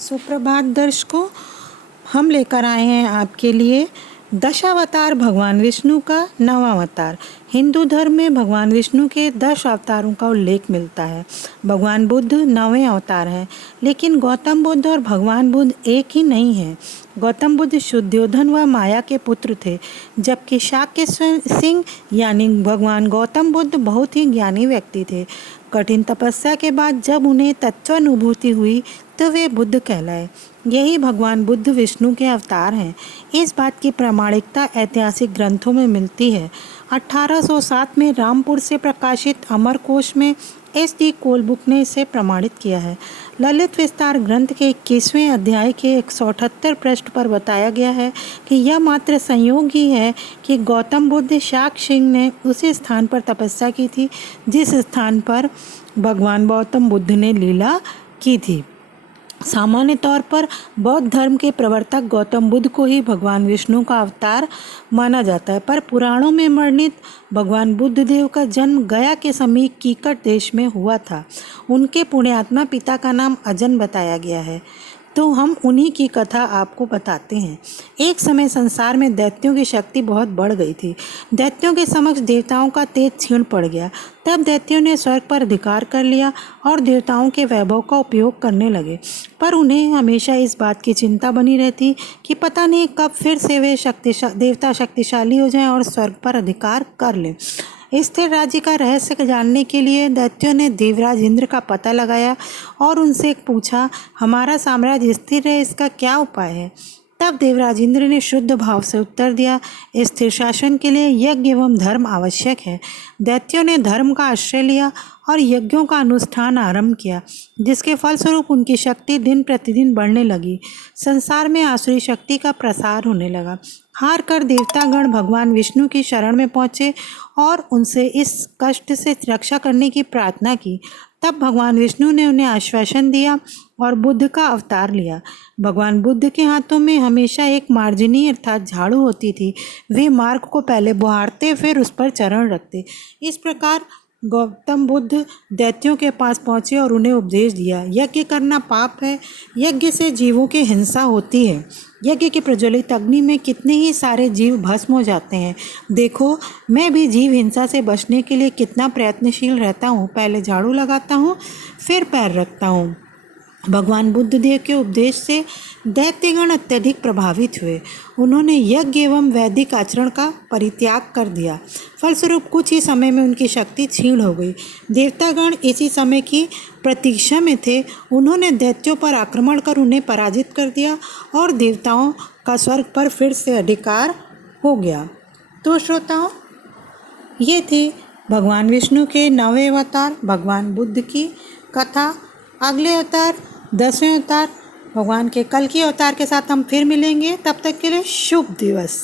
सुप्रभात दर्शकों, हम लेकर आए हैं आपके लिए दशावतार भगवान विष्णु का नवा अवतार। हिंदू धर्म में भगवान विष्णु के 10 अवतारों का उल्लेख मिलता है। भगवान बुद्ध 9वें अवतार हैं, लेकिन गौतम बुद्ध और भगवान बुद्ध एक ही नहीं हैं। गौतम बुद्ध शुद्धोधन व माया के पुत्र थे, जबकि शाक्य सिंह यानी भगवान गौतम बुद्ध बहुत ही ज्ञानी व्यक्ति थे। कठिन तपस्या के बाद जब उन्हें तत्वानुभूति हुई तो वे बुद्ध कहलाए। यही भगवान बुद्ध विष्णु के अवतार हैं। इस बात की प्रामाणिकता ऐतिहासिक ग्रंथों में मिलती है। 1807 में रामपुर से प्रकाशित अमरकोश में एस.डी. कोलबुक ने इसे प्रमाणित किया है। ललित विस्तार ग्रंथ के 21वें अध्याय के 178 पृष्ठ पर बताया गया है कि यह मात्र संयोग ही है कि गौतम बुद्ध शाक्य सिंह ने उसी स्थान पर तपस्या की थी जिस स्थान पर भगवान गौतम बुद्ध ने लीला की थी। सामान्य तौर पर बौद्ध धर्म के प्रवर्तक गौतम बुद्ध को ही भगवान विष्णु का अवतार माना जाता है, पर पुराणों में वर्णित भगवान बुद्ध देव का जन्म गया के समीप कीकट देश में हुआ था। उनके पुण्यात्मा पिता का नाम अजन बताया गया है, तो हम उन्हीं की कथा आपको बताते हैं। एक समय संसार में दैत्यों की शक्ति बहुत बढ़ गई थी। दैत्यों के समक्ष देवताओं का तेज क्षीण पड़ गया। तब दैत्यों ने स्वर्ग पर अधिकार कर लिया और देवताओं के वैभव का उपयोग करने लगे, पर उन्हें हमेशा इस बात की चिंता बनी रहती कि पता नहीं कब फिर से वे देवता शक्तिशाली हो जाएं और स्वर्ग पर अधिकार कर लें। स्थिर राज्य का रहस्य जानने के लिए दैत्यों ने देवराज इंद्र का पता लगाया और उनसे पूछा, हमारा साम्राज्य स्थिर रहे इसका क्या उपाय है। तब देवराज इंद्र ने शुद्ध भाव से उत्तर दिया, स्थिर शासन के लिए यज्ञ एवं धर्म आवश्यक है। दैत्यों ने धर्म का आश्रय लिया और यज्ञों का अनुष्ठान आरंभ किया, जिसके फलस्वरूप उनकी शक्ति दिन प्रतिदिन बढ़ने लगी। संसार में आसुरी शक्ति का प्रसार होने लगा। हार कर देवतागण भगवान विष्णु की शरण में पहुँचे और उनसे इस कष्ट से रक्षा करने की प्रार्थना की। तब भगवान विष्णु ने उन्हें आश्वासन दिया और बुद्ध का अवतार लिया। भगवान बुद्ध के हाथों में हमेशा एक मार्जनी अर्थात झाड़ू होती थी। वे मार्ग को पहले बुहारते फिर उस पर चरण रखते। इस प्रकार गौतम बुद्ध दैत्यों के पास पहुँचे और उन्हें उपदेश दिया, यज्ञ करना पाप है, यज्ञ से जीवों की हिंसा होती है। यज्ञ की प्रज्वलित अग्नि में कितने ही सारे जीव भस्म हो जाते हैं। देखो, मैं भी जीव हिंसा से बचने के लिए कितना प्रयत्नशील रहता हूँ। पहले झाड़ू लगाता हूँ, फिर पैर रखता हूँ। भगवान बुद्ध देव के उपदेश से दैत्यगण अत्यधिक प्रभावित हुए। उन्होंने यज्ञ एवं वैदिक आचरण का परित्याग कर दिया। फलस्वरूप कुछ ही समय में उनकी शक्ति क्षीण हो गई। देवतागण इसी समय की प्रतीक्षा में थे। उन्होंने दैत्यों पर आक्रमण कर उन्हें पराजित कर दिया और देवताओं का स्वर्ग पर फिर से अधिकार हो गया। तो श्रोताओं, ये थी भगवान विष्णु के 9वें अवतार भगवान बुद्ध की कथा। अगले अवतार 10वें अवतार भगवान के कल्कि अवतार के साथ हम फिर मिलेंगे। तब तक के लिए शुभ दिवस।